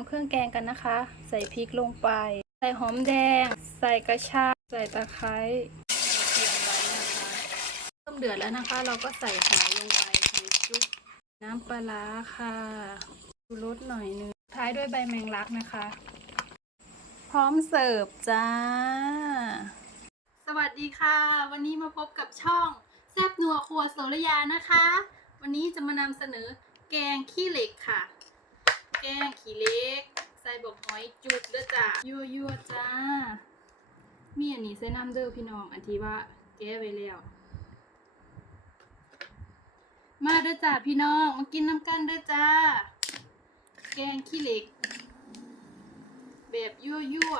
ำเครื่องแกงกันนะคะ ใส่พริกลงไป ใส่หอมแดง ใส่กระชายใส่ตะไคร้เตรียมไว้นะคะเริ่มเดือดแล้วนะคะ เราก็ใส่หอยลงไปหอยจุ๊บน้ำปลาร้าค่ะดูรสหน่อยนึงท้ายด้วยใบแมงลักนะคะ พร้อมเสิร์ฟจ้า สวัสดีค่ะ วันนี้มาพบกับช่องแซบนัวครัวโสระยานะคะ วันนี้จะมานำเสนอแกงขี้เหล็กค่ะ แกงขี้เหล็ก ใส่ บอกหอยจุดเด้อจ้ายั่วยั่วจ้า มีอันนี้ใส่น้ำเด้อพี่น้อง อันที่ว่าแก้ไว้แล้ว มาเด้อจ้าพี่น้อง มากินน้ำกันเด้อจ้า แกงขี้เหล็ก แบบยั่วยั่ว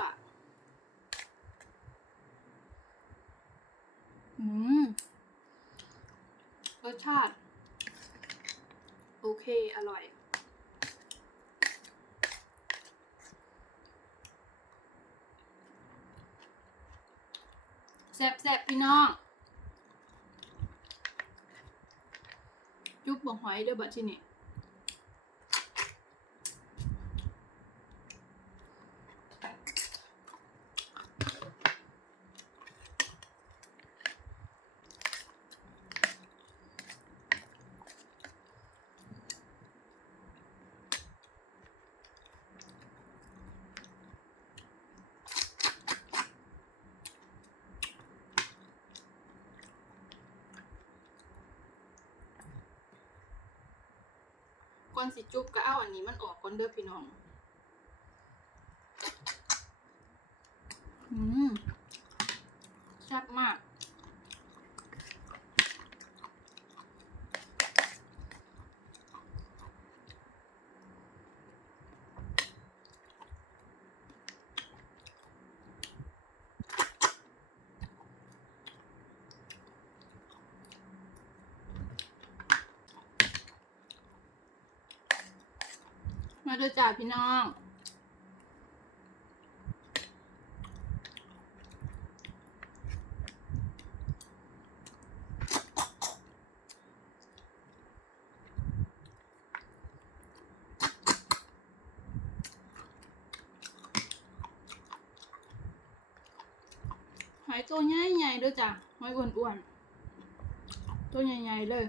อืมรสชาติ โอเค อร่อย แซ่บแซ่บพี่น้อง จุ๊บบังหอยเด้อบัดที่นี่ ก่อนสิจุบก็เอาอันนี้มันออกก่อนเด้อพี่น้อง อืมแซ่บมาก ด้อจ้าพี่น้องหอยตัวใหญ่ๆเด้อจ้ะหอยอ้วนๆตัวใหญ่ๆเลย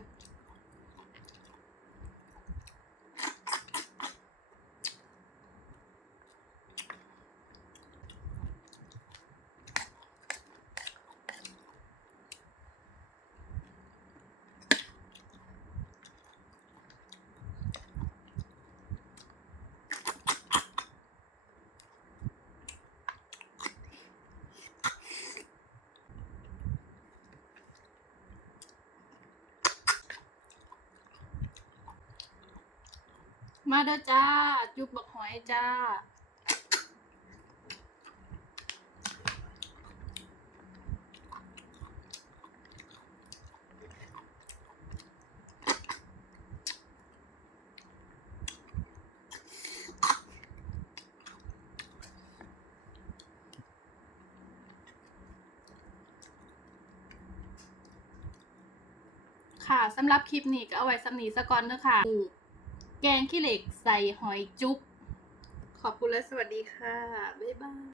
มาเด้อจ้า จุบบักหอยจ้า ค่ะสำหรับคลิปนี้ก็เอาไว้สำนีสะก่อนเด้อค่ะ แกงขี้เหล็กใส่หอยจุ๊บ ขอบคุณและสวัสดีค่ะ บ๊ายบาย